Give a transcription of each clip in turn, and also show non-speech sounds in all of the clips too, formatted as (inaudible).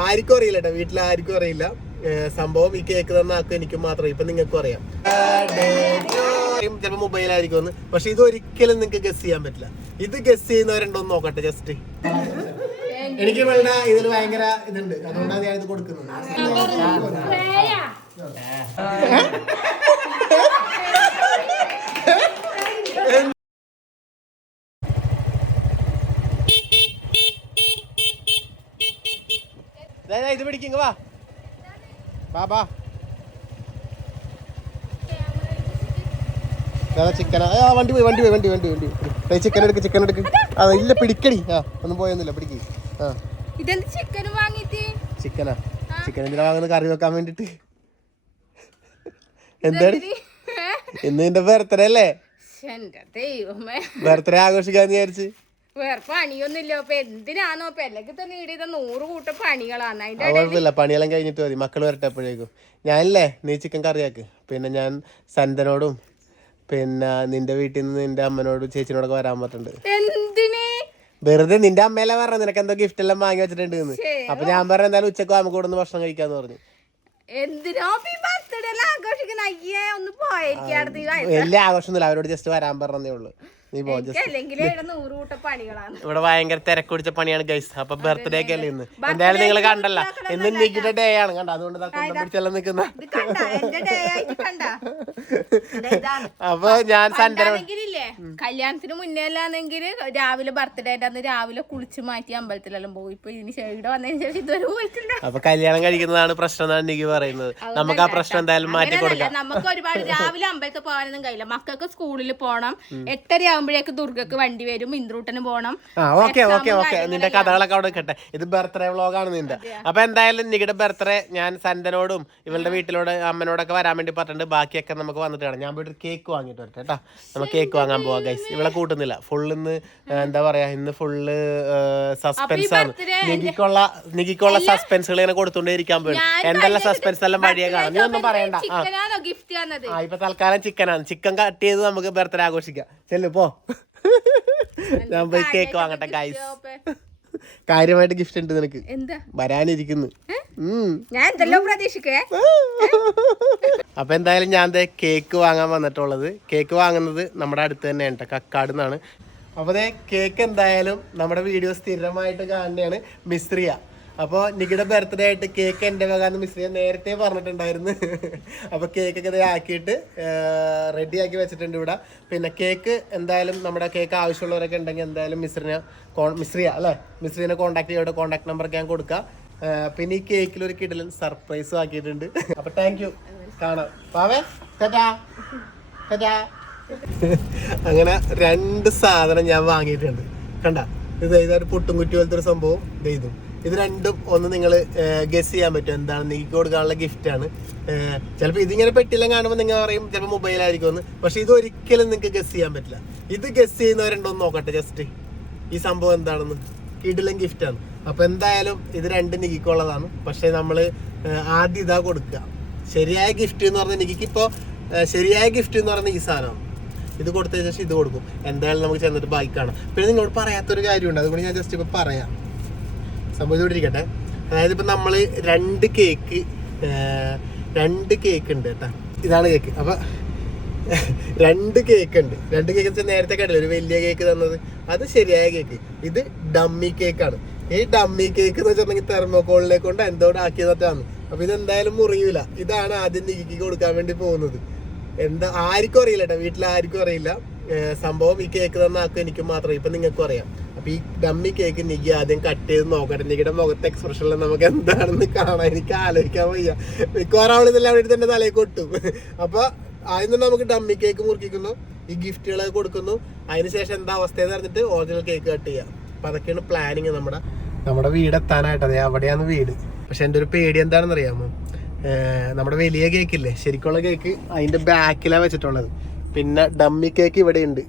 ആർക്കും അറിയില്ല കേട്ടോ വീട്ടിൽ ആർക്കും അറിയില്ല. സംഭവം ഈ കേക്ക് തന്ന ആക്കും എനിക്ക് മാത്രം ഇപ്പൊ നിങ്ങൾക്കും അറിയാം. ചിലപ്പോ മൊബൈലായിരിക്കും ഒന്ന് പക്ഷെ ഇത് ഒരിക്കലും നിങ്ങക്ക് ഗസ് ചെയ്യാൻ പറ്റില്ല. ഇത് ഗസ് ചെയ്യുന്നവരുണ്ടോ എന്ന് നോക്കട്ടെ ജസ്റ്റ് എനിക്ക് വേണ്ട ഇതിൽ ഭയങ്കര ഇതുണ്ട്. അതുകൊണ്ടാണ് ഞാൻ ഇത് കൊടുക്കുന്നത് ഇത് പിടിക്കുക വാ. വാ വാ. ചിക്കൻ ആ വണ്ടി പോയി വണ്ടി പോയി വണ്ടി വണ്ടി വണ്ടി ചിക്കൻ എടുക്ക് ചിക്കൻ എടുക്ക്. ആ ഇല്ല പിടിക്കടി. ആ ഒന്നും പോയൊന്നുമില്ല പിടിക്ക്. ആ. ചിക്കനാ. ചിക്കൻ എന്തിനാ വാങ്ങുന്നത് കറി വെക്കാൻ വേണ്ടിട്ട് എന്താണ്? ഇന്ന് നിന്റെ ബർത്ത്ഡേ അല്ലേ? ബർത്ത്ഡേ ആഘോഷിക്കാന്ന് വിചാരിച്ച്. വേറെ പണിയൊന്നുമില്ല. അപ്പൊ എന്തിനാണോ അപ്പൊ അല്ലെങ്കിൽ തന്നെ ഇടിയത് നൂറ് കൂട്ടം പണികളാണ് അതിന്റെ കുഴപ്പമില്ല പണിയെല്ലാം കഴിഞ്ഞിട്ട് മതി. മക്കൾ വരട്ടെ അപ്പോഴേക്കും. ഞാനല്ലേ നീ ചിക്കൻ കറിയാക്ക് പിന്നെ ഞാൻ സന്തനോടും പിന്നെ നിന്റെ വീട്ടിൽ നിന്ന് നിന്റെ അമ്മനോടും ചേച്ചിനോടൊക്കെ വരാൻ പറഞ്ഞിട്ടുണ്ട്. എന്തിന്? വെറുതെ നിന്റെ അമ്മയല്ലേ പറഞ്ഞു നിനക്ക് എന്തോ ഗിഫ്റ്റ് എല്ലാം വാങ്ങി വെച്ചിട്ടുണ്ട് അപ്പൊ ഞാൻ പറഞ്ഞ എന്തായാലും ഉച്ചയ്ക്ക് നമുക്ക് കൂടെ ഒന്ന് ഭക്ഷണം കഴിക്കാന്ന് പറഞ്ഞു. എന്തിനോ? ബർത്ത്ഡേ ആഘോഷിക്കുന്ന അയ്യേ ഒന്ന് വലിയ ആഘോഷമൊന്നുമില്ല. അവരോട് ജസ്റ്റ് വരാൻ പറഞ്ഞതേ ഉള്ളൂ. നീ ഇവിടെ ഭയങ്കര തിരക്ക് പിടിച്ച പണിയാണ് ഗൈസ്. അപ്പൊ ബർത്ത്ഡേ ഒക്കെ അല്ലേ ഇന്ന്? എന്തായാലും നിങ്ങൾ കണ്ടല്ല. ഇന്ന് നിക്കിന്റെ ഡേ ആണ്. കണ്ട അതുകൊണ്ട് കുന്തം പിടിച്ചെല്ലാം നിക്കുന്ന അപ്പൊ ഞാൻ സന്തനോട് ആണെങ്കിലില്ലേ കല്യാണത്തിന് മുന്നേ അല്ലാന്നെങ്കിൽ രാവിലെ ബർത്ത്ഡേ അന്ന് രാവിലെ കുളിച്ച് മാറ്റി അമ്പലത്തിലെല്ലാം പോകും ഇപ്പൊ ഇതിന് ഇവിടെ വന്നതിന് ശേഷം ഇതുവരെ പോയിട്ടില്ല. അപ്പൊ കല്യാണം കഴിക്കുന്നതാണ് പ്രശ്നം എനിക്ക് പറയുന്നത്. നമുക്ക് ആ പ്രശ്നം എന്തായാലും മാറ്റി കൊടുക്കാം. നമുക്ക് ഒരുപാട് രാവിലെ അമ്പലത്തിൽ പോകാനൊന്നും കഴിയില്ല. മക്കൾക്ക് സ്കൂളിൽ പോകണം എട്ടര ആകുമ്പോഴേക്ക് ദുർഗക്ക് വണ്ടി വരും ഇന്ദ്രൂട്ടന് പോകണം. Okay okay okay. നിന്റെ കഥകളൊക്കെ അവിടെ കേട്ടെ ഇത് ബർത്ത്ഡേ വ്ളോഗാണ് നിന്റെ. അപ്പൊ എന്തായാലും നിങ്ങളുടെ ബർത്ത്ഡേ ഞാൻ സന്തനോടും ഇവളുടെ വീട്ടിലോട് അമ്മനോടൊക്കെ വരാൻ വേണ്ടി പറഞ്ഞിട്ടുണ്ട്. ബാക്കിയൊക്കെ നമുക്ക് വന്നിട്ട് കാണാം. ഞാൻ പോയിട്ട് കേക്ക് വാങ്ങിയിട്ട് വരട്ടെ കേട്ടോ നമുക്ക് കേക്ക് വാങ്ങാൻ പോവാ ഗൈസ് ഇവളെ കൂട്ടുന്നില്ല. ഫുള്ള് ഇന്ന് എന്താ പറയാ ഇന്ന് ഫുള്ള് സസ്പെൻസ് ആണ്. നികിക്കുള്ള നികിക്കുള്ള സസ്പെൻസുകൾ ഇങ്ങനെ കൊടുത്തോണ്ടേ ഇരിക്കാൻ പോയി എന്തെല്ലാം സസ്പെൻസ് എല്ലാം വഴിയെ കാണാം നീ ഒന്നും പറയണ്ട. ആ. ഇപ്പൊ തൽക്കാലം ചിക്കനാണ് ചിക്കൻ കട്ട് ചെയ്ത് നമുക്ക് ബർത്ത്ഡേ ആഘോഷിക്കാം. ചെല്ലു പോ. ഞാൻ പോയി കേക്ക് വാങ്ങട്ടെ ഗൈസ് കാര്യമായിട്ട് ഗിഫ്റ്റ് ഉണ്ട് നിനക്ക്. വരാനിരിക്കുന്നു. ഞാൻ പ്രതീക്ഷിക്കേ? അപ്പൊ എന്തായാലും ഞാൻ കേക്ക് വാങ്ങാൻ വന്നിട്ടുള്ളത്. കേക്ക് വാങ്ങുന്നത് നമ്മുടെ അടുത്ത് തന്നെ ഉണ്ട് കക്കാട് നിന്നാണ്. അപ്പൊ ദേ കേക്ക് എന്തായാലും നമ്മുടെ വീഡിയോ സ്ഥിരമായിട്ട് കാണുന്നതാണ് മിസ്രിയ. അപ്പോൾ നികിയുടെ ബർത്ത്ഡേ ആയിട്ട് കേക്ക് എന്റെ വകാന്ന് മിസ് ചെയ്യാൻ നേരത്തെ പറഞ്ഞിട്ടുണ്ടായിരുന്നു. അപ്പോൾ കേക്ക് ഒക്കെ ആക്കിയിട്ട് റെഡി ആക്കി വെച്ചിട്ടുണ്ട് ഇവിടെ. പിന്നെ കേക്ക് എന്തായാലും നമ്മുടെ കേക്ക് ആവശ്യമുള്ളവരൊക്കെ ഉണ്ടെങ്കിൽ എന്തായാലും മിസ്രിനെ കോ- മിസ്രിയ അല്ലേ? മിസ്രിനെ കോൺടാക്ട് ചെയ്യോടെ കോൺടാക്ട് നമ്പർ ഞാൻ കൊടുക്കാം. പിന്നെ ഈ കേക്കിൽ ഒരു കിടലൻ സർപ്രൈസും ആക്കിയിട്ടുണ്ട്. അപ്പൊ താങ്ക് യു കാണാം. പാവേ ടാറ്റാ. ടാറ്റാ. അങ്ങനെ രണ്ട് സാധനം ഞാൻ വാങ്ങിയിട്ടുണ്ട്. കണ്ട? ഇത് ഇതൊരു പുട്ടും കുറ്റി പോലത്തെ ഒരു സംഭവം? ഇത്. ഇതും രണ്ടും ഒന്ന് നിങ്ങൾ ഗസ് ചെയ്യാൻ പറ്റും എന്താണ് നിങ്ങൾക്ക് കൊടുക്കാനുള്ള ഗിഫ്റ്റ് ആണ്. ചിലപ്പോൾ ഇതിങ്ങനെ പറ്റില്ലെന്ന് കാണുമ്പോൾ നിങ്ങൾ പറയും ചിലപ്പോൾ മൊബൈലായിരിക്കും എന്ന്. പക്ഷെ ഇത് ഒരിക്കലും നിങ്ങൾക്ക് ഗസ് ചെയ്യാൻ പറ്റില്ല. ഇത് ഗസ് ചെയ്യുന്നവരുണ്ടോ എന്ന് നോക്കട്ടെ ജസ്റ്റ് ഈ സംഭവം എന്താണെന്ന്. കിടിലും ഗിഫ്റ്റ് ആണ്. അപ്പൊ എന്തായാലും ഇത് രണ്ട് നികിക്കുള്ളതാണ് പക്ഷേ നമ്മൾ ആദ്യം ഇതാ കൊടുക്കുക. ശരിയായ ഗിഫ്റ്റ് എന്ന് പറഞ്ഞാൽ നികിക്കിപ്പോ ഏഹ്, ശരിയായ ഗിഫ്റ്റ് എന്ന് പറഞ്ഞാൽ ഈ സാധനമാണ് ഇത് കൊടുത്തതിന് ശേഷം ഇത് കൊടുക്കും. എന്തായാലും നമുക്ക് ചെന്നിട്ട് ബാക്കി കാണാം. പിന്നെ നിങ്ങളോട് പറയാത്തൊരു കാര്യമുണ്ട്. അതുകൊണ്ട് ഞാൻ ജസ്റ്റ് ഇപ്പോൾ പറയാം. സംഭവം ഇവിടെ ഇരിക്കട്ടെ അതായത് ഇപ്പം നമ്മൾ രണ്ട് കേക്ക് രണ്ട് കേക്ക് ഉണ്ട് കേട്ടോ. ഇതാണ് കേക്ക് അപ്പം രണ്ട് കേക്ക് ഉണ്ട്. രണ്ട് കേക്ക് വെച്ചാൽ നേരത്തെ കണ്ടില്ല ഒരു വലിയ കേക്ക് തന്നത്? അത് ശരിയായ കേക്ക് ഇത് ഡമ്മി കേക്കാണ് ഈ ഡമ്മി കേക്ക് എന്ന് വെച്ചിട്ടുണ്ടെങ്കിൽ തെർമോക്കോളിനെ കൊണ്ട് എന്തോട് ആക്കിയതാണ് അപ്പൊ ഇത് എന്തായാലും മുറിയൂല. ഇതാണ് ആദ്യം നികിക്ക് കൊടുക്കാൻ വേണ്ടി പോകുന്നത്. എന്താ ആർക്കും അറിയില്ല കേട്ടോ. വീട്ടിൽ ആർക്കും അറിയില്ല. സംഭവം ഈ കേക്ക് തന്ന ആക്കും എനിക്കും മാത്രമേ ഇപ്പൊ നിങ്ങൾക്കും അറിയാം. അപ്പൊ ഈ ഡമ്മി കേക്ക് നികി ആദ്യം കട്ട് ചെയ്ത് നോക്കട്ടെ. നികിയുടെ മുഖത്തെ എക്സ്പ്രഷനിൽ നമുക്ക് എന്താണെന്ന് കാണാൻ എനിക്ക് ആലോചിക്കാൻ വയ്യ. മിക്കവാറും അവൾ ഇതെല്ലാം അവിടെ തന്നെ തലയിൽ കൊട്ടും. അപ്പൊ ആദ്യം തന്നെ നമുക്ക് ഡമ്മി കേക്ക് മുറിക്കുന്നു ഈ ഗിഫ്റ്റുകളൊക്കെ കൊടുക്കുന്നു. അതിനുശേഷം എന്താ അവസ്ഥയെന്ന് പറഞ്ഞിട്ട് ഒറിജിനൽ കേക്ക് കട്ട് ചെയ്യാം. അപ്പൊ അതൊക്കെയാണ് പ്ലാനിങ് നമ്മുടെ നമ്മുടെ വീട് എത്താനായിട്ട്. അതെ അവിടെയാണ് വീട്. പക്ഷെ എന്റെ ഒരു പേടി എന്താണെന്ന് അറിയാമോ? നമ്മുടെ വലിയ കേക്ക് ഇല്ലേ? ശരിക്കുള്ള കേക്ക് അതിന്റെ ബാക്കിലാണ് വെച്ചിട്ടുള്ളത്. പിന്നെ ഡമ്മി കേക്ക് ഇവിടെ ഉണ്ട്.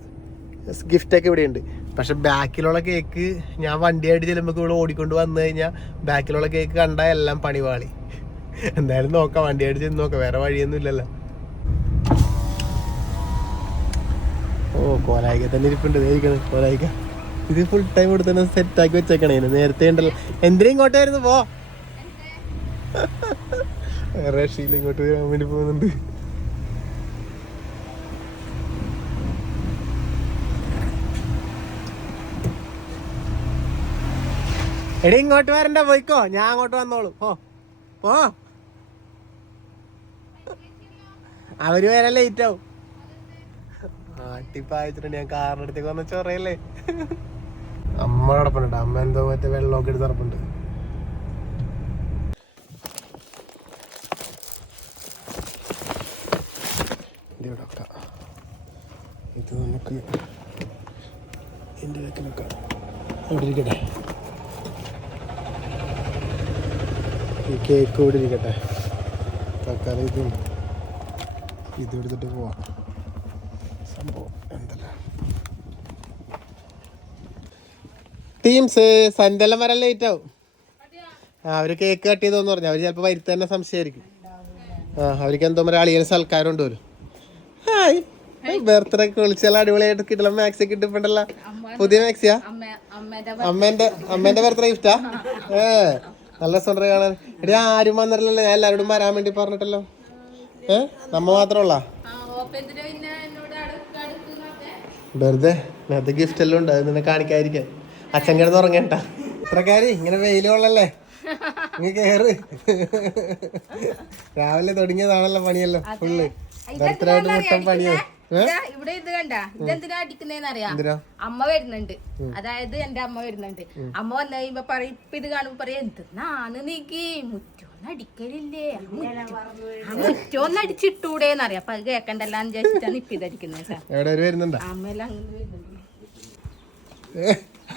ഗിഫ്റ്റ് ഒക്കെ ഇവിടെ ഉണ്ട്. പക്ഷെ ബാക്കിലുള്ള കേക്ക് ഞാൻ വണ്ടിയായിട്ട് ചെല്ലുമ്പോൾ ഇവിടെ ഓടിക്കൊണ്ട് വന്നു കഴിഞ്ഞാൽ ബാക്കിലുള്ള കേക്ക് കണ്ടാൽ എല്ലാം പണിവാളി. എന്തായാലും നോക്കാം വണ്ടിയായിട്ട് ചെന്ന് നോക്കാം. വേറെ വഴിയൊന്നും ഇല്ലല്ലോ. ഓ കോലായിക തന്നെ ഇരിപ്പുണ്ട്. ഇരിക്കണ് കോലായിക ഇത് ഫുൾ ടൈം ഇവിടെ സെറ്റ് ആക്കി വെച്ചേക്കണേ. നേരത്തെ ഉണ്ടല്ലോ. എന്തിനും ഇങ്ങോട്ടായിരുന്നു പോ. റഷീൽ ഇങ്ങോട്ട് വരാൻ വേണ്ടി പോകുന്നുണ്ട്. എടി ഇങ്ങോട്ട് വരണ്ട പോയിക്കോ. ഞാൻ അങ്ങോട്ട് വന്നോളൂ. ഓ പോ. അവർ വരാൻ ലേറ്റ് ആവും. ആട്ടിപ്പായച്ചിട്ട് ഞാൻ കാറിന്റെ അടുത്തേക്ക് വന്ന ചൊറയല്ലേ? അമ്മ നടപ്പുണ്ട് അമ്മ എന്തോ മറ്റേ വെള്ളമൊക്കെ എടുത്ത് നടപ്പുണ്ട് ഡോക്ടർ ഇത് നമുക്ക് എന്റെ വെക്കിലൊക്കെ അവിടെ ഇരിക്കട്ടെ. ഈ കേക്ക് ഇവിടെ ഇരിക്കട്ടെ. തക്കാളി ഇതും. ഇതും എടുത്തിട്ട് പോവാം. സംഭവം എന്തല്ല. ടീംസ് സഞ്ചലം വരാൻ ലേറ്റ് ആവും. ആ അവർ കേക്ക് കട്ട് ചെയ്തോന്ന് പറഞ്ഞു. അവർ ചിലപ്പോ വരുത്ത തന്നെ സംശയമായിരിക്കും. ആ അവർക്ക് എന്തോ ഒരു സൽക്കാരുണ്ട് വരും ഹായ്. ബർത്ത്ഡേ ഒക്കെ വിളിച്ചാൽ അടിപൊളിയായിട്ട് കിട്ടണം. മാക്സി കിട്ടിപ്പണ്ടല്ല പുതിയ മാക്സിയാ അമ്മ അമ്മേന്റെ അമ്മേന്റെ അമ്മേന്റെ ബർത്ത്ഡേ ഗിഫ്റ്റാ ഏ നല്ല സുന്ദര കാണാൻ. എടി ആരും വന്നിട്ടില്ലല്ലോ. ഞാൻ എല്ലാവരോടും വരാൻ വേണ്ടി പറഞ്ഞിട്ടല്ലോ. ഏ? നമ്മ മാത്രമുള്ള വെറുതെ. അത് ഗിഫ്റ്റ് എല്ലാം ഉണ്ട്. അത് നിന്നെ കാണിക്കാതിരിക്കാൻ. അച്ഛൻ കിടന്ന് ഉറങ്ങേണ്ട ഇത്രക്കാരി? ഇങ്ങനെ വെയിൽ കൊള്ളല്ലേ? ഇങ്ങ കേറ്. രാവിലെ തുടങ്ങിയതാണല്ലോ പണിയല്ലോ. ഫുള്ള്. ആയിട്ട് മൊത്തം പണിയോ ഇവിടെ ഇത് കണ്ട. ഇതെന്തിനാ അടിക്കുന്നേന്ന് അറിയാം അമ്മ വരുന്നുണ്ട്. അതായത് എന്റെ അമ്മ വരുന്നുണ്ട്. അമ്മ വന്നു കഴിയുമ്പോ പറയും ഇപ്പൊ ഇത് കാണുമ്പോ പറയാ എന്തെന്നാണ് നീക്കി? മുറ്റോന്ന് അടിക്കലില്ലേ? മുറ്റോന്ന് അടിച്ചിട്ടൂടേന്ന് അറിയാം അപ്പൊ അത് കേക്കണ്ടല്ലാന്ന് വിചാരിച്ചിട്ടാണ് ഇപ്പൊ ഇതടിക്കുന്നത് സാർ അമ്മയെല്ലാം അങ്ങനെ വരുന്നുണ്ട്?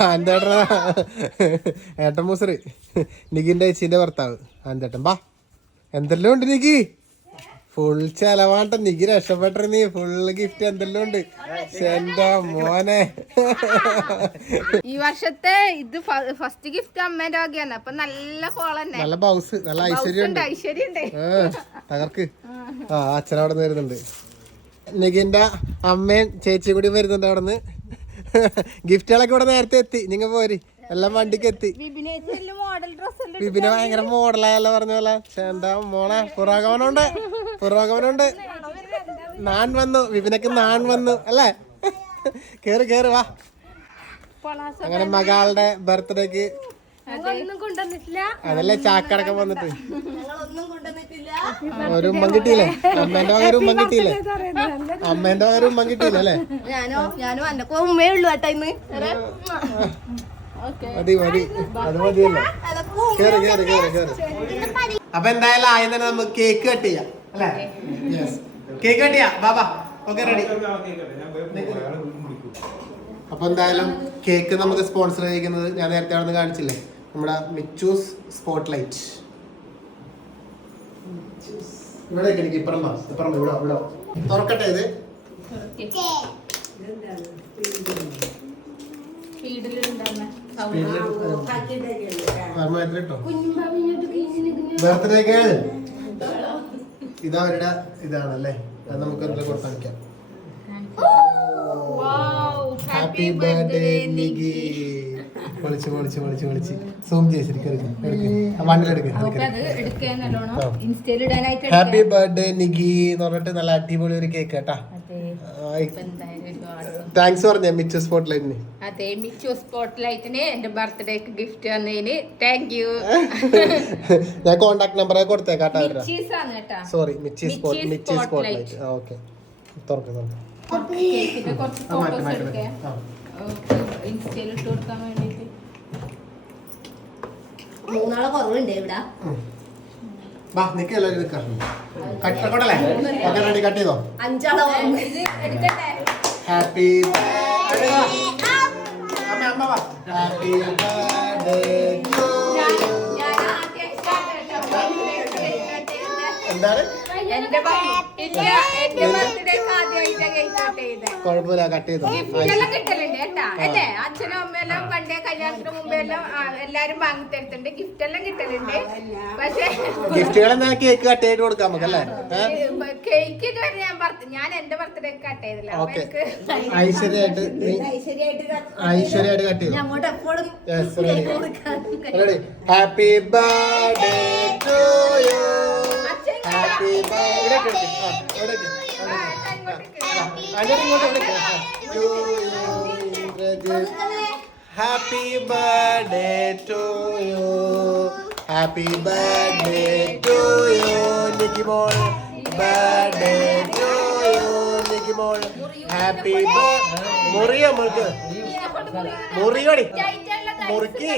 ആന്തേട്ടനാ ഏട്ടൻ മൂസറി. നികിന്റെ ചേച്ചീന്റെ ഭർത്താവ്. ആന്തേട്ടൻ ബാ. എന്തെല്ലാം ഉണ്ട് നികി ഫുൾ ചെലവാണ്ട. നിക്ക് രക്ഷപ്പെട്ട നീ ഫുൾ ഗിഫ്റ്റ് എന്തെല്ലാം ഉണ്ട്. എന്താ എന്റെ മോനെ. ഈ വർഷത്തെ ഇത് ഫസ്റ്റ് ഗിഫ്റ്റ് അമ്മേന്റെ വകയാണ് അപ്പൊ നല്ല കോൾ തന്നെ. നല്ല ബൗസ് നല്ല ഐശ്വര്യം തകർക്ക്. ആ അച്ഛൻ അവിടെ നിന്ന് വരുന്നുണ്ട്. നിഖിന്റെ അമ്മയും ചേച്ചിയും കൂടി വരുന്നുണ്ട് അവിടെ നിന്ന് ഗിഫ്റ്റുകളൊക്കെ ഇവിടെ നേരത്തെ എത്തി. നിങ്ങ പോരി. എല്ലാം വണ്ടിക്ക് എത്തി. ബിബിനെ ഭയങ്കര മോഡലായല്ലോ പറഞ്ഞ പോലെ. എന്താ മോളെ പുറകവനുണ്ട് പുറകവനുണ്ട് നാൻ വന്നു ബിബിനക്ക് നാൻ വന്നു അല്ലേ? കേറി കേറി വാ. അങ്ങനെ മകളുടെ ബർത്ത്ഡേക്ക് അതല്ലേ ചാക്കടക്കം വന്നിട്ട്. ഒരു ഉമ്മൻ കിട്ടിയില്ലേ? അമ്മേന്റെ വക ഒരു ഉമ്മൻ കിട്ടിയില്ലേ? അമ്മേന്റെ വക ഒരു ഉമ്മൻ കിട്ടിയില്ലേ അല്ലേ? ഞാനോ ഞാനും എന്റെ ഉമ്മേ ഉള്ളു കേട്ടോ ഇന്ന്. മതി മതി. അത് മതിയല്ലോ. കേറി കേറി കേറി കേറി. അപ്പൊ എന്തായാലും ആദ്യം തന്നെ നമുക്ക് കേക്ക് കട്ട് ചെയ്യാം അല്ലേ? കേക്ക് കട്ട് ചെയ്യാം. ബാബാ ഓക്കെ റെഡി. അപ്പൊ എന്തായാലും കേക്ക് നമുക്ക് സ്പോൺസർ ചെയ്യിക്കുന്നത് ഞാൻ നേരത്തെ അവിടെ നിന്ന് കാണിച്ചില്ലേ? നമ്മുടെ മിച്ചൂസ് സ്പോട്ട് ലൈറ്റ് ഇവിടെ എനിക്ക് ഇപ്പുറം ഇവിടെ ഇവിടെ തുറക്കട്ടെ ഇത്? കേട്ടോ ബർത്ത്ഡേ കേൾ ഇത് അവരുടെ ഇതാണല്ലേ? അത് നമുക്ക് എന്താ കൊടുത്താൽ ഹാപ്പി ബർത്ത്ഡേ നിഗി വിളിച്ച് വിളിച്ച് വിളിച്ച് വിളിച്ച്. സൂം ചെയ്തിരിക്കും ഹാപ്പി ബർത്ത്ഡേ നിഗി എന്ന് പറഞ്ഞിട്ട് നല്ല അടിപൊളി ഒരു കേക്ക് കേട്ടാ. താങ്ക്സ് പറഞ്ഞ മിച്ച സ്പോട്ട് ലൈറ്റിന് അതെ മിച്ചു സ്പോട്ട് ലൈറ്റിന് എന്റെ ബർത്ത്ഡേക്ക് ഗിഫ്റ്റ് വന്നതിന് താങ്ക് യു ഞാൻ കോണ്ടാക്ട് നമ്പർ കൊടുത്തേക്കാട്ടാ അവരുടെ. ആണ് കേട്ടാ. Sorry Michi spot Michi spotlight okay തുറക്ക് തുറക്ക്. കുറച്ച് ആ, ഫോട്ടോസ് മാറ്റ്, എടുക്കേ. മാറ്റ്. ആ. ഇൻസ്റ്റയിൽ ഇട്ട് കൊടുക്കാൻ വേണ്ടിട്ട് മൂന്നാളെ കുറവുണ്ട് ഇവിടെ. വാ നിക്ക് എല്ലാവരും നിൽക്കാം കട്ടക്കോട്ടല്ലേ ഓക്കെ റെഡി കട്ട് ചെയ്തോ? അഞ്ചാളെ കുറവ് ഇത് എടുക്കട്ടെ. ഹാപ്പി അമ്മ അമ്മ ഹാപ്പി ബർത്ത്ഡേ ടു എന്താണ്? എന്റെ ബർത്ത്ഡേക്ക് ആദ്യമായിട്ടാ കേക്ക് കട്ട് ചെയ്തേ. കുഴപ്പമില്ല കട്ട് ചെയ്തോ? ഗിഫ്റ്റ് എല്ലാം കിട്ടലുണ്ട് കേട്ടാ. അല്ലേ? അച്ഛനും അമ്മയെല്ലാം പണ്ടേ കല്യാണത്തിന് മുമ്പേ എല്ലാം ആ, എല്ലാരും വാങ്ങി തരുന്നുണ്ട് ഗിഫ്റ്റ് എല്ലാം കിട്ടലുണ്ട്. പക്ഷേ ഗിഫ്റ്റുകൾ എന്നാ കേക്ക് കട്ട് ചെയ്ത് കൊടുക്കാം നമുക്ക് അല്ലേ? കേക്ക് ഇതുവരെ ഞാൻ ബർത്ത് ഞാൻ എന്റെ ബർത്ത്ഡേ കട്ട് ചെയ്തില്ല. അപ്പൊ ഓക്കെ. എനിക്ക് ഐശ്വര്യമായിട്ട് നീ ഐശ്വര്യമായിട്ട് കട്ട് ചെയ്തോ. അങ്ങോട്ട് എപ്പോഴും ഹാപ്പി ബർത്ത്ഡേ ടു ഇവിടെ അച്ഛൻ. ഇവിടെ ഇങ്ങോട്ട് ഇവിടെ ഒക്കെ. ആ. To you, Indrajit. Happy birthday to you. Happy birthday to you, Nicky Moll. Birthday to you, Nicky Moll. Happy birthday. മുറിയോ മുറുക്ക് മുറിയോടി മുറുക്കി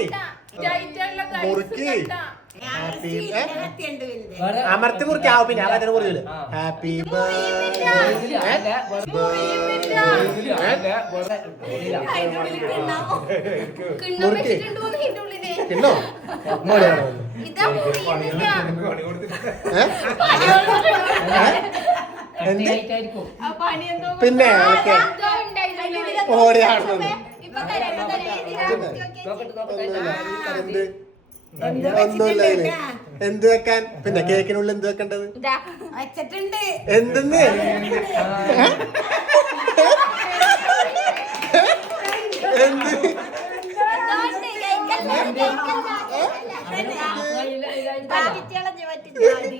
മുറുക്കി ഹാപ്പി അമർത്തി മുറിക്കാവും പിന്നെ അതിനെ മുറിയില്ല. ഹാപ്പി പിന്നെ ഓക്കെ. എന്തോ? ഒന്നുമില്ല എന്ത് വെക്കാൻ പിന്നെ കേക്കിനുള്ളിൽ എന്ത് വെക്കേണ്ടത് ഇതാ വെച്ചിട്ടുണ്ട് എന്തെന്ന് എന്ത്. പാറ്റിച്ചളഞ്ഞ് പറ്റിച്ചാടി.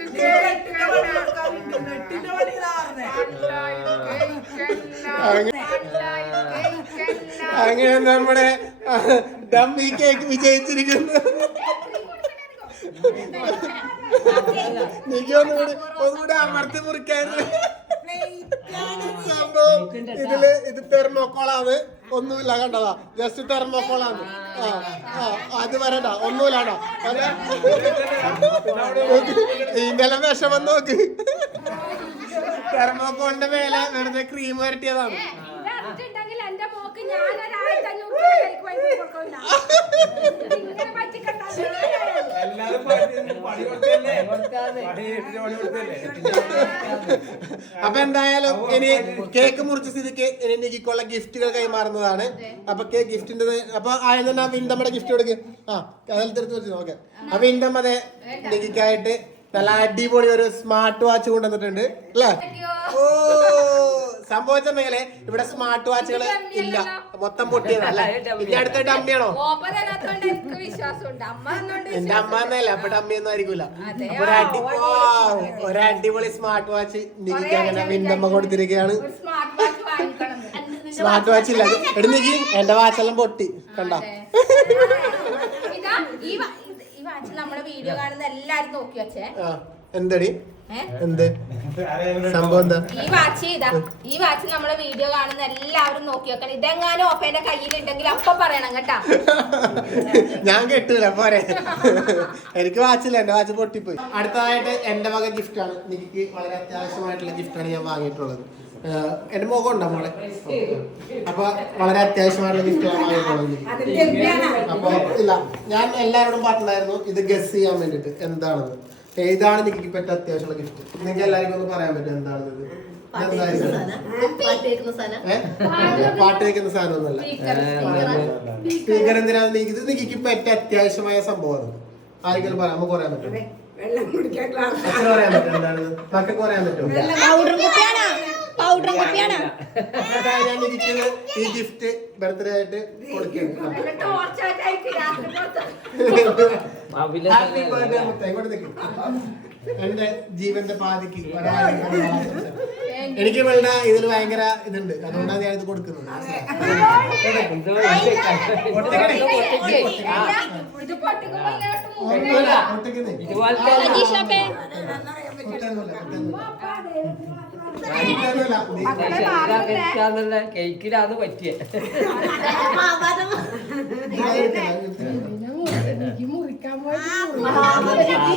അങ്ങനെ നമ്മുടെ ഡമ്മി കേക്ക് വിജയിച്ചിരിക്കുന്നു. എനിക്കൊന്നുകൂടി ഒന്നുകൂടി അമർത്തി മുറിക്കാൻ സംഭവം ഇതിൽ ഇത് തെർമോക്കോളാണ്. ഒന്നുമില്ല കണ്ടതാ. ജസ്റ്റ് തെർമോക്കോളാണ്. അത് വരണ്ട ഒന്നുമില്ലാണോ ഇന്നലെ വിഷമം നോക്ക്. തെർമോക്കോളിന്റെ മേലെ വെറുതെ ക്രീം വരട്ടിയതാണ്. (laughs) അപ്പൊ എന്തായാലും ഇനി കേക്ക് മുറിച്ച സ്ഥിതിക്ക് ഇനി നിക്കിക്കുള്ള ഗിഫ്റ്റുകൾ കൈമാറുന്നതാണ്. അപ്പൊ കേക്ക് ഗിഫ്റ്റിന്റെ അപ്പൊ ആദ്യം തന്നെ വിന്തമ്മയുടെ ഗിഫ്റ്റ് കൊടുക്ക്. ആ അതിൽ തീർത്ത് വെച്ച് നോക്കാം. അപ്പൊ വിന്തമ്മതെ നിക്കിക്കായിട്ട് നല്ല അടിപൊളി ഒരു സ്മാർട്ട് വാച്ച് കൊണ്ടുവന്നിട്ടുണ്ട്. അല്ലേ? ഓ സംഭവിച്ചിട്ടുണ്ടെങ്കിൽ ഇവിടെ സ്മാർട്ട് വാച്ചുകൾ ഇല്ല. മൊത്തം പൊട്ടിയതല്ലേ? ഇനി അടുത്ത ഡമ്മിയാണോ? ഓപ്പ തരാത്തോണ്ട് എനിക്ക് വിശ്വാസമുണ്ട്. അമ്മ എന്നോണ്ട് എന്റെ അമ്മ എന്നല്ല അപ്പൊ അമ്മയൊന്നും ആയിരിക്കൂല. ഒരടിപൊളി ഒരു അടിപൊളി സ്മാർട്ട് വാച്ച് നിക്കിക്ക് അങ്ങനെ വിന്തമ്മ കൊടുത്തിരിക്കുകയാണ് സ്മാർട്ട് വാച്ച് ഇല്ല. എടി നിക്കി എന്റെ വാച്ചെല്ലാം പൊട്ടി. കണ്ട? ഈ വാച്ച് നമ്മുടെ വീഡിയോ കാണുന്ന എല്ലാരും നോക്കി വെച്ചേ. എന്തടി? എന്ത്? സംഭവം എന്താ? ഈ വാച്ച് ഇതാ. ഈ വാച്ച് നമ്മുടെ വീഡിയോ കാണുന്ന എല്ലാവരും നോക്കി വെക്കണം ഇതെങ്ങാനും ഓപ്പേന്റെ കയ്യിലുണ്ടെങ്കിൽ അപ്പൊ പറയണം കേട്ടാ. ഞാൻ കേട്ടില്ല പോരെ എനിക്ക് വാച്ചില്ല എന്റെ വാച്ച് പൊട്ടിപ്പോയി. അടുത്തതായിട്ട് എന്റെ വക ഗിഫ്റ്റ് ആണ്. എനിക്ക് വളരെ അത്യാവശ്യമായിട്ടുള്ള ഗിഫ്റ്റാണ് ഞാൻ വാങ്ങിയിട്ടുള്ളത്. എന്റെ മുഖം ഉണ്ടോ മോളെ? അപ്പൊ വളരെ അത്യാവശ്യമായിട്ടുള്ള ഗിഫ്റ്റ് അപ്പൊ ഇല്ല ഞാൻ എല്ലാവരോടും പറഞ്ഞിട്ടുണ്ടായിരുന്നു ഇത് ഗസ് ചെയ്യാൻ വേണ്ടിട്ട് എന്താണെന്ന്? ഏതാണ് നിക്ക് പറ്റ അത്യാവശ്യമുള്ള ഗിഫ്റ്റ് നിങ്ങൾക്ക് എല്ലാവർക്കും ഒന്ന് പറയാൻ പറ്റും എന്താണെന്നത് പാട്ട് കേൾക്കുന്ന സാധനമൊന്നുമല്ല സ്പീക്കർ എന്തിനാ നീക്ക് ഇത്? നിക്ക് പറ്റ അത്യാവശ്യമായ സംഭവമാണ് ആരെങ്കിലും പറയാം. നമുക്ക് പറയാൻ പറ്റും അച്ഛന് പറയാൻ പറ്റും എന്താണ്? മക്കൾക്ക് പറയാൻ പറ്റും പൗഡർ കുപ്പിയാണോ? പൗഡർ കുപ്പിയാണോ? അതാ ഞാൻ ഇരിക്കുന്നത് ഈ ഗിഫ്റ്റ് ബർത്ത്ഡേ ആയിട്ട് കൊടുക്കുകയാണ്. (laughs) ഹാപ്പി ബർത്ത്ഡേ മുത്ത ഇങ്ങോട്ട് നിൽക്കും എന്റെ ജീവന്റെ പാതിക്ക്. എനിക്ക് വേണ്ട ഇതിൽ ഭയങ്കര ഇതുണ്ട് അതുകൊണ്ടാണ് ഞാൻ ഇത് കൊടുക്കുന്നത് കേക്കിലാണ് പറ്റിയ നല്ല മുറിക്കാൻ.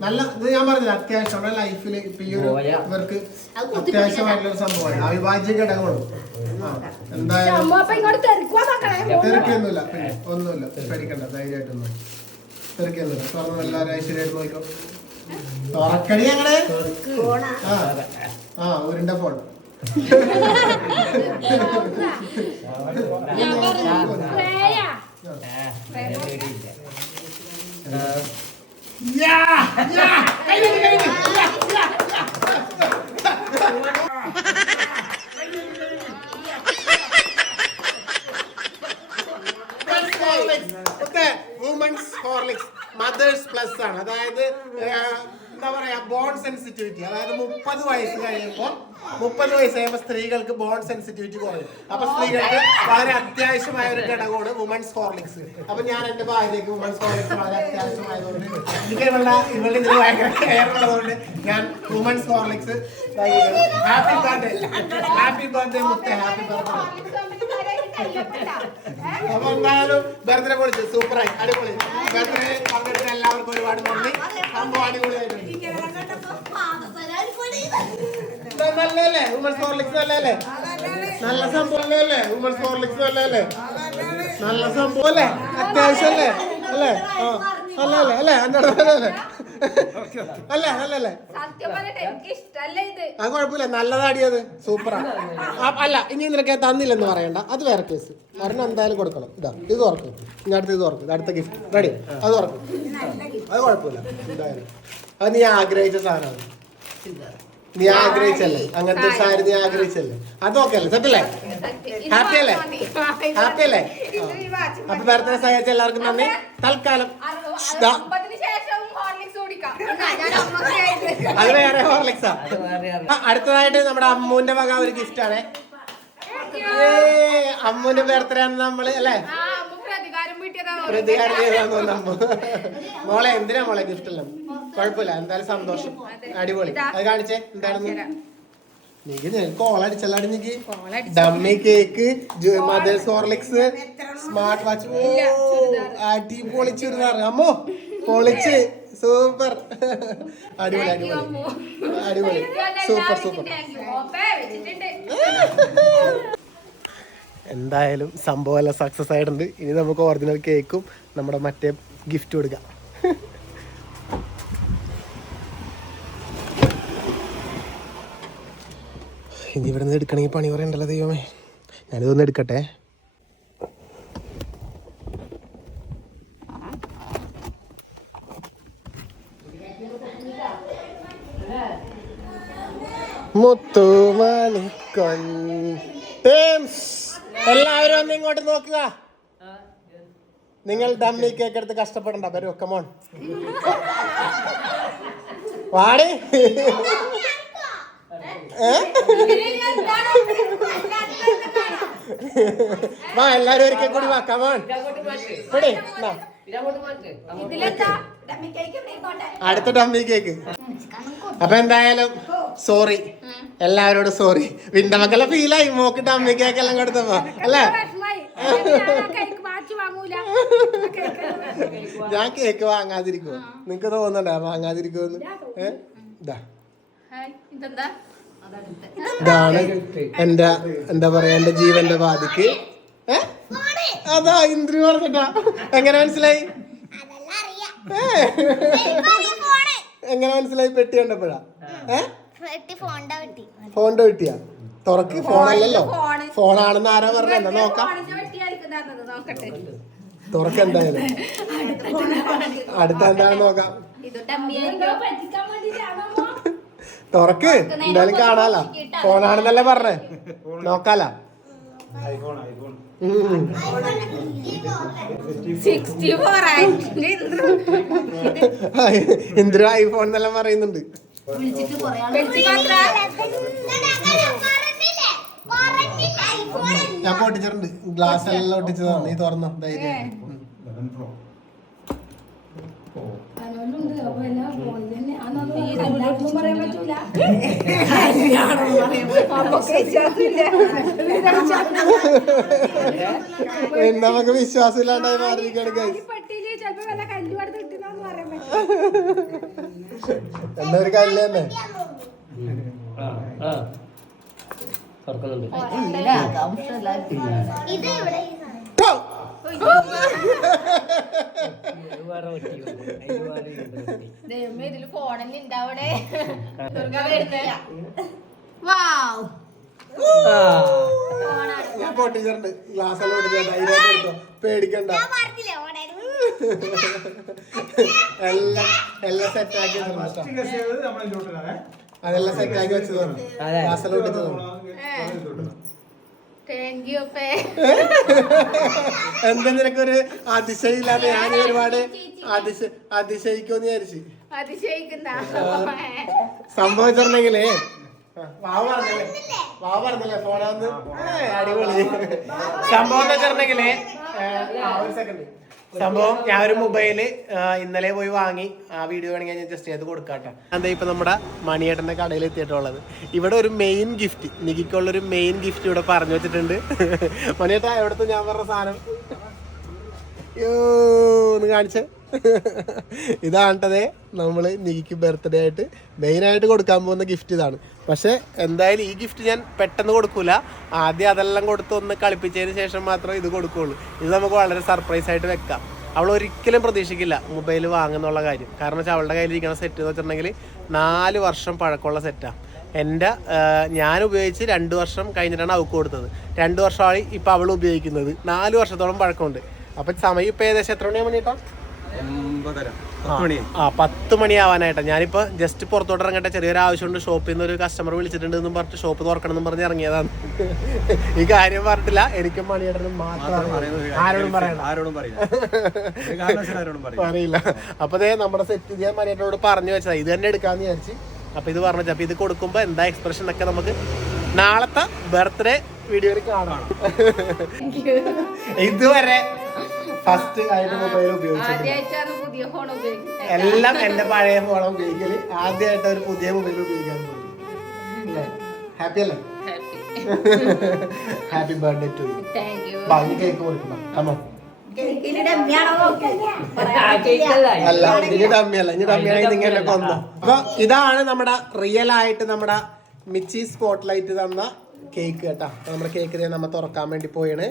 നല്ല ഇത് ഞാൻ പറഞ്ഞത് അത്യാവശ്യം നമ്മുടെ ലൈഫിൽ ഇപ്പൊ ഈ ഒരു. ഇവർക്ക് അത്യാവശ്യമായിട്ടുള്ള ഒരു സംഭവമാണ്. അവിഭാജ്യ ഘടകമാണ്. ആ, എന്തായാലും തിരക്കൊന്നുമില്ല ഒന്നുമില്ല. പേടിക്കണ്ട ധൈര്യമായിട്ടൊന്നും. തിരക്കൊന്നുമില്ല തുറന്നു എല്ലാവരും ഐശ്വര്യമായിട്ട് നോക്കോ തുറക്കടി ഞങ്ങൾ. ആ ആ ഉരുണ്ട ഫോൺ. ഹോർലിക്സ് മദേഴ്സ് പ്ലസ് ആണ്. അതായത് എന്താ പറയാ ബോൺ സെൻസിറ്റിവിറ്റി അതായത് മുപ്പത് വയസ്സ് കഴിയുമ്പോൾ മുപ്പത് വയസ്സ് കഴിയുമ്പോൾ സ്ത്രീകൾക്ക് ബോൺ സെൻസിറ്റിവിറ്റി കുറയും. അപ്പൊ സ്ത്രീകൾക്ക് വളരെ അത്യാവശ്യമായ ഒരു ഘടകമാണ് വുമൻസ് ഹോർലിക്സ് അപ്പൊ ഞാൻ എന്റെ ഭാര്യയ്ക്ക് വുമൻസ് ഹോർലിക്സ് വളരെ അത്യാവശ്യമായതുകൊണ്ട് എനിക്ക് ഇവളുടെ ഇവളുടെ ഇതിന് ഭയങ്കര കെയർ ഞാൻ women's Horlicks happy birthday happy birthday മുത്തേ ഹാപ്പി ബർത്ത്ഡേ അപ്പൊ എന്തായാലും ബർത്ത്ഡേ പൊളിച്ചു. സൂപ്പറായി. അടിപൊളി. ബർത്ത്ഡേ പങ്കെടുത്ത എല്ലാവർക്കും ഒരുപാട് നന്ദി. സംഭവം അടിപൊളിയായിട്ടുണ്ട്. നല്ലല്ലേ നല്ലതല്ലേ? സോർലിക്സ് നല്ലല്ലേ നല്ല സംഭവം അല്ലേ? വുമൻസ് സോർലിക്സ് നല്ലല്ലേ നല്ല സംഭവം അല്ലേ? അത്യാവശ്യം അല്ലേ? അല്ലേ? ആ. നല്ലതല്ലേ അല്ല അല്ല നല്ലതല്ലേ അല്ല അല്ല ഇത്. അത് കുഴപ്പമില്ല. നല്ലതാടിയത് സൂപ്പറാ. ആ, അല്ല ഇനി നിനക്ക് തന്നില്ലെന്ന് പറയണ്ട. അത് വേറെ കേസ് ഒരെണ്ണം എന്തായാലും കൊടുക്കണം. ഇതാ ഇത് തുറക്കും ഇനി അടുത്ത ഇത് തുറക്കും ഇത് അടുത്ത ഗിഫ്റ്റ് റെഡി അത് തുറക്കും അത് കുഴപ്പമില്ല. എന്തായാലും. അത് നീ ആഗ്രഹിച്ച സാധനമാണ്. നീ ആഗ്രഹിച്ചല്ലേ? അങ്ങനത്തെ ഒരു സാരി നീ ആഗ്രഹിച്ചല്ലേ? അത് ഓക്കെ അല്ലേ? സെറ്റല്ലേ? ഹാപ്പി അല്ലേ? ഹാപ്പി അല്ലേ? അപ്പൊ ബർത്ത്ഡേ സഹായിച്ച എല്ലാവർക്കും നന്ദി. തൽക്കാലം. അത് വേറെ ഹോർലിക്സാ. ആ, അടുത്തതായിട്ട് നമ്മുടെ അമ്മുവിന്റെ വക ഒരു ഗിഫ്റ്റ് ആണ് ഏയ്, അമ്മുവിന്റെ ബർത്ത്ഡേ ആണ് നമ്മൾ അല്ലേ? ആ, അമ്മ പ്രതികാരം ചെയ്താന്ന് മോളെ എന്തിനാ മോളെ ഗിഫ്റ്റ് എല്ലാം കുഴപ്പമില്ല എന്തായാലും സന്തോഷം. അടിപൊളി. അത് കാണിച്ചേ എന്താണെന്ന്? നീക്ക് നിനക്ക് കോളടിച്ചല്ലാടി നീക്ക് dummy cake mother's Horlicks smart watch അടി അമ്മോ പൊളിച്ച്. സൂപ്പർ. (laughs) അടിപൊളി അടിപൊളി. അടിപൊളി. Super super. എന്തായാലും സംഭവം എല്ലാം സക്സസ് ആയിട്ടുണ്ട്. ഇനി നമുക്ക് ഒറിജിനൽ കേക്കും നമ്മുടെ മറ്റേ ഗിഫ്റ്റ് കൊടുക്കാം ഇനി ഇവിടെ നിന്ന് എടുക്കണമെങ്കിൽ പണി പറയണ്ടല്ലോ ദൈവമേ. ഞാനിതൊന്ന് എടുക്കട്ടെ. എല്ലാവരും ഇങ്ങോട്ട് നോക്കുക. നിങ്ങൾ ഡമ്മി കേക്ക് എടുത്ത് കഷ്ടപ്പെടണ്ട. വരൂ കമോൺ വാടി? വാ എല്ലാരും ഒരിക്കൽ കൂടി വാ കമോൺ അടുത്ത ഡമ്മി കേക്ക് അപ്പൊ എന്തായാലും സോറി എല്ലാവരോടും സോറി വിന്തമക്കെല്ലാം ഫീലായി മോക്ക് ഡമ്മി കേക്ക് എല്ലാം കൊടുത്തപ്പോ അല്ലേ? ഞാൻ കേക്ക് (laughs) വാങ്ങാതിരിക്കുവോ? നിങ്ങക്ക് തോന്നണ്ട വാങ്ങാതിരിക്കുമെന്ന് ഏ? ഇതാ ഇതാണ് എന്റെ എന്താ പറയാ എന്റെ ജീവന്റെ ബാധിക്ക് അതാ ഇന്ദ്രി പറഞ്ഞിട്ടാ എങ്ങനെ മനസ്സിലായി. എങ്ങനെ മനസ്സിലായി? പെട്ടി കണ്ടപ്പോഴാ. ഫോണിന്റെ പെട്ടിയാ. തുറക്ക് ഫോണല്ലല്ലോ. ഫോണ്. ഫോണാണെന്ന് ആരാ പറഞ്ഞ എന്നാ നോക്കാം. തുറക്ക് എന്തായാലും. അടുത്ത എന്താണെന്ന് നോക്കാം. തുറക്ക്. എന്തായാലും കാണാലോ. ഫോണാണെന്നല്ലേ പറഞ്ഞേ. നോക്കാലോ. എന്തൊരു ഐഫോൺ. എന്നെല്ലാം പറയുന്നുണ്ട്. ഞാൻ പൊട്ടിച്ചിട്ടുണ്ട് ഗ്ലാസ് എല്ലാം ഒട്ടിച്ചതാണ്. നീ തുറന്നു. ധൈര്യം (laughs) പറയാൻ പറ്റൂല. നമുക്ക് വിശ്വാസം ഇല്ലാണ്ടായി മാറിയിരിക്കുകയാണ് ഗൈസ് പെട്ടിയിൽ ചിലപ്പോ വല്ല കല്ലു അടുത്ത് കിട്ടുന്ന പറയാൻ പറ്റും (laughs) എന്താ ഒരു കല്ല് തന്നെ? ട്ടോ! ദൈവമേ ഇതിൽ ഫോണല്ലേ ഉണ്ടാവണേ (laughs) വാവ്. പൊട്ടിച്ചിട്ടുണ്ട്. ഗ്ലാസ് എല്ലാം പേടിക്കണ്ട. (laughs) എല്ലാം എല്ലാം സെറ്റ് ആക്കി വെച്ചിട്ടുണ്ട് അതെല്ലാം സെറ്റ് ആക്കി വെച്ചതാണ്. ഗ്ലാസ് എല്ലാം പൊട്ടിച്ചതാണ് (laughs) എന്താ നിനക്കൊരു അതിശയില്ലാതെ ഞാൻ ഒരുപാട് അതിശ അതിശയിക്കുമെന്ന് വിചാരിച്ചു. അതിശയിക്കുന്ന സംഭവിച്ചിട്ടുണ്ടെങ്കിലേ വാവ് പറഞ്ഞല്ലേ? വാവ് പറഞ്ഞല്ലേ ഫോണാന്ന് അടിപൊളി. സംഭവം എന്ന് വെച്ചിട്ടുണ്ടെങ്കിലേ ഒരു സെക്കൻഡ് സംഭവം ഞാൻ ഒരു മൊബൈൽ ഇന്നലെ പോയി വാങ്ങി. ആ വീഡിയോ വേണമെങ്കിൽ ഞാൻ ജസ്റ്റ് ചെയ്ത് കൊടുക്കാട്ടോ. എന്താ ഇപ്പൊ നമ്മുടെ മണിയേട്ടന്റെ കടയിൽ എത്തിയിട്ടുള്ളത്. ഇവിടെ ഒരു മെയിൻ ഗിഫ്റ്റ് നികിക്കുള്ള ഒരു മെയിൻ ഗിഫ്റ്റ് ഇവിടെ പറഞ്ഞു വെച്ചിട്ടുണ്ട്. മണിയേട്ടാ എവിടുത്തെ ഞാൻ പറഞ്ഞ സാധനം? ഒന്ന് കാണിച്ചേ. (laughs) ഇതാണ്ടതേ നമ്മൾ നികിക്ക് ബർത്ത്ഡേ ആയിട്ട് മെയിനായിട്ട് കൊടുക്കാൻ പോകുന്ന ഗിഫ്റ്റ് ഇതാണ്. പക്ഷേ എന്തായാലും ഈ ഗിഫ്റ്റ് ഞാൻ പെട്ടെന്ന് കൊടുക്കൂല. ആദ്യം അതെല്ലാം കൊടുത്ത് ഒന്ന് കളിപ്പിച്ചതിന് ശേഷം മാത്രമേ ഇത് കൊടുക്കുകയുള്ളൂ ഇത് നമുക്ക് വളരെ സർപ്രൈസ് ആയിട്ട് വെക്കാം. അവൾ ഒരിക്കലും പ്രതീക്ഷിക്കില്ല മൊബൈൽ വാങ്ങുന്നുള്ള കാര്യം. കാരണം വെച്ചാൽ അവളുടെ കയ്യിലിരിക്കുന്ന സെറ്റ് എന്ന് വെച്ചിട്ടുണ്ടെങ്കിൽ നാല് വർഷം പഴക്കമുള്ള സെറ്റാണ് എന്റെ ഞാൻ ഉപയോഗിച്ച് രണ്ട് വർഷം കഴിഞ്ഞിട്ടാണ് അവൾക്ക് കൊടുത്തത്. രണ്ട് വർഷമായി ഇപ്പോൾ അവൾ ഉപയോഗിക്കുന്നത്. നാല് വർഷത്തോളം പഴക്കമുണ്ട്. അപ്പം സമയം ഇപ്പോൾ ഏകദേശം എത്ര മണിയാ ആ പത്ത് മണിയാവാനായിട്ടാ. ഞാനിപ്പോ ജസ്റ്റ് പുറത്തോട്ട് ഇറങ്ങട്ടെ ചെറിയൊരു ആവശ്യം ഉണ്ട് ഷോപ്പിൽ നിന്ന് ഒരു കസ്റ്റമർ വിളിച്ചിട്ടുണ്ട് എന്നും പറഞ്ഞിട്ട് ഷോപ്പ് തുറക്കണം എന്നും പറഞ്ഞ് ഇറങ്ങിയതാണ്. ഈ കാര്യം പറഞ്ഞിട്ടില്ല. എനിക്കും മണിയേട്ടനും മാത്രം പറയുന്നത് ആരോടും പറയില്ല. അപ്പൊ ദേ നമ്മുടെ സെറ്റ് ചെയ്യാൻ മണിയേട്ടനോട് പറഞ്ഞു വെച്ചതാ. ഇത് തന്നെ എടുക്കാന്ന് വിചാരിച്ച്. അപ്പൊ ഇത് പറഞ്ഞു. അപ്പൊ ഇത് കൊടുക്കുമ്പോ എന്താ എക്സ്പ്രഷൻ ഒക്കെ നമുക്ക് നാളത്തെ ബർത്ത്ഡേ വീഡിയോയിൽ കാണാം. ഇതുവരെ ഫസ്റ്റ് ആയിട്ട് മൊബൈൽ ഉപയോഗിച്ചത് ആദ്യമായിട്ടാണ് പുതിയ ഫോൺ ഉപയോഗിക്കുന്നത്. എല്ലാം എന്റെ പഴയ ഫോൺ ഉപയോഗിക്കൽ. ആദ്യമായിട്ട് ഒരു പുതിയ മൊബൈൽ ഉപയോഗിക്കാൻ പോയി ഹാപ്പി അല്ലേ? ഹാപ്പി ബർത്ത്ഡേ ടു യു ബാക്കി കേക്ക് കൊടുക്കണം. കമോ അല്ല ഇനി ഡമ്മിയല്ല ഇനി ഡമ്മിയാണെങ്കിൽ നിങ്ങൾ കൊന്നോ. അപ്പൊ ഇതാണ് നമ്മുടെ റിയൽ ആയിട്ട് നമ്മുടെ മിച്ചി സ്പോട്ട് ലൈറ്റ് തന്ന കേക്ക് കേട്ടാ. നമ്മുടെ കേക്ക് നമ്മ തുറക്കാൻ വേണ്ടി പോയാണ്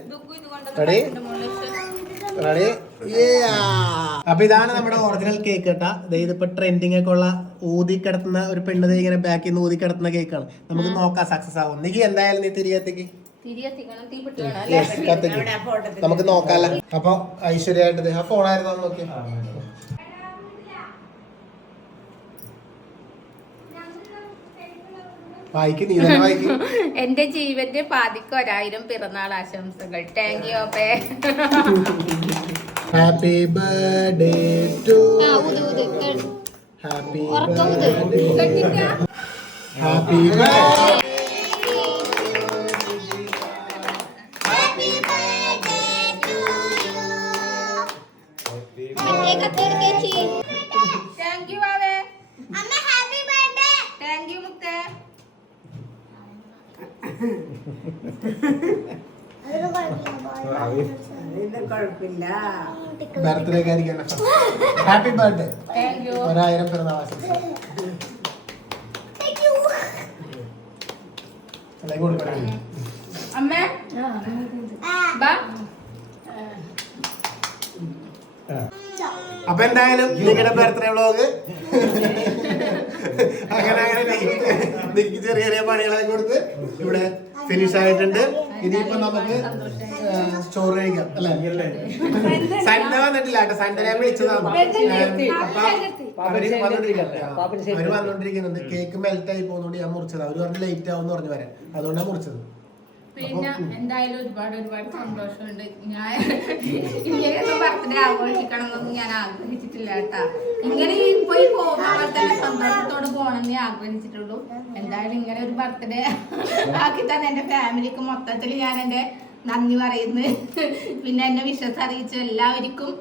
റെഡി റെഡി അപ്പൊ ഇതാണ് നമ്മുടെ ഒറിജിനൽ കേക്ക് കേട്ടാ. ദേ ഇപ്പൊ ട്രെൻഡിങ് ഒക്കെ ഉള്ള ഊതി കിടത്തുന്ന ഒരു പെണ്ണ് ദേ ഇങ്ങനെ ബാക്കിൽ നിന്ന് ഊതി കിടത്തുന്ന കേക്കാണ് നമുക്ക് നോക്കാം സക്സസ് ആവും. നീ എന്തായാലും നീ തിരികെത്തേക്ക്. നമുക്ക് നോക്കാല്ല അപ്പൊ ഐശ്വര്യമായിട്ട് ദേ ആ ഫോണായിരുന്നു നോക്കി വായിക്ക് നീ തന്നെ വായിക്ക് എന്റെ ജീവന്റെ പാതിക്ക് ഒരായിരം പിറന്നാൾ ആശംസകൾ. താങ്ക് യു അപ്പേ. Happy birthday to happy birthday happy birthday birthday happy birthday ഒരായിരം പിറന്നാൾ ആശംസ. അല്ലെങ്കിൽ കൊടുക്കണം. അമ്മേ. ബാ. അപ്പൊ എന്തായാലും നിങ്ങളുടെ ബർത്ത്ഡേ വ്ളോഗ് അങ്ങനെ അങ്ങനെ ചെറിയ ചെറിയ പണികളൊക്കെ കൊടുത്ത് ഇവിടെ ഫിനിഷ് ആയിട്ടുണ്ട്. ഇനിയിപ്പോ നമുക്ക് ചോറ് കഴിക്കാം അല്ലെ? സൺഡേ വന്നിട്ടില്ല കേട്ടോ. സൺഡേ ഞാൻ വിളിച്ചതാണ്. അവർ വന്നോണ്ടിരിക്കുന്നുണ്ട്. കേക്ക് മെൽറ്റ് ആയി പോകുന്നോണ്ട് ഞാൻ മുറിച്ചത്. അവർ പറഞ്ഞ് ലേറ്റ് ആവും എന്ന് പറഞ്ഞു വരാൻ. അതുകൊണ്ടാണ് മുറിച്ചത്. പിന്നെ എന്തായാലും ഒരുപാട് ഒരുപാട് സന്തോഷമുണ്ട്. ഞാൻ ഇങ്ങനെയൊന്നും ബർത്ത്ഡേ ആഘോഷിക്കണം എന്നൊന്നും ഞാൻ ആഗ്രഹിച്ചിട്ടില്ല കേട്ടാ. ഇങ്ങനെ പോയി പോകുമ്പോൾ തന്നെ പോകണം പോകണമെന്നേ ആഗ്രഹിച്ചിട്ടുള്ളൂ. എന്തായാലും ഇങ്ങനെ ഒരു ബർത്ത്ഡേ ആക്കി തന്നെ എന്റെ ഫാമിലിക്ക് മൊത്തത്തിൽ ഞാൻ എന്റെ നന്ദി പറയുന്നു. പിന്നെ എന്നെ വിശ്വസ് അറിയിച്ച എല്ലാവർക്കും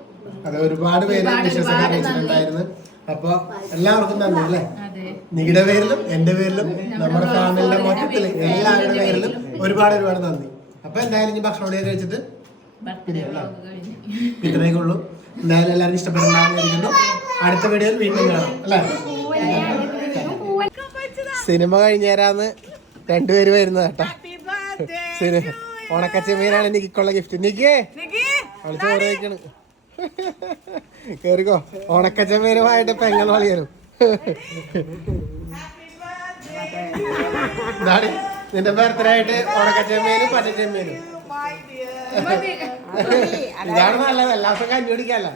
ഒരുപാട് പേര് വിശ്വസം അറിയിച്ചിട്ടുണ്ടായിരുന്നു. അപ്പൊ എല്ലാവർക്കും നന്ദി അല്ലേ? അതെ. നിങ്ങളുടെ പേരിലും എന്റെ പേരിലും നമ്മുടെ ഫാമിലിയുടെ മൊത്തത്തിൽ എല്ലാവരുടെ പേരിലും ഒരുപാട് ഒരുപാട് നന്ദി. അപ്പൊ എന്തായാലും ഇനി ഭക്ഷണം കൂടി കഴിച്ചിട്ട് ഇത്രയൊക്കെ ഉള്ളൂ. എന്തായാലും എല്ലാവരും ഇഷ്ടപ്പെടുന്നുണ്ടാകുന്നു അടുത്ത വീഡിയോയിൽ വീണ്ടും കാണാം അല്ലേ? സിനിമ കഴിഞ്ഞേരാന്ന് രണ്ടുപേര് വരുന്നത് കേട്ടോ. സിനിമ എനിക്ക് നിക്കുള്ള ഗിഫ്റ്റ് നിക്കേ അവൾ ചോറ് കഴിക്കണ്. കേറിക്കോ. ഉണക്കച്ചെമ്മീനുമായിട്ട് പെങ്ങൾ വളിയനും ഡാഡി നിന്റെ ബർത്ത്ഡേയായിട്ട് ആയിട്ട് പച്ചച്ചമ്മേനും. ഇതാണ് നല്ലത്. എല്ലാ ദിവസം കഞ്ഞി കുടിക്കാല്ല.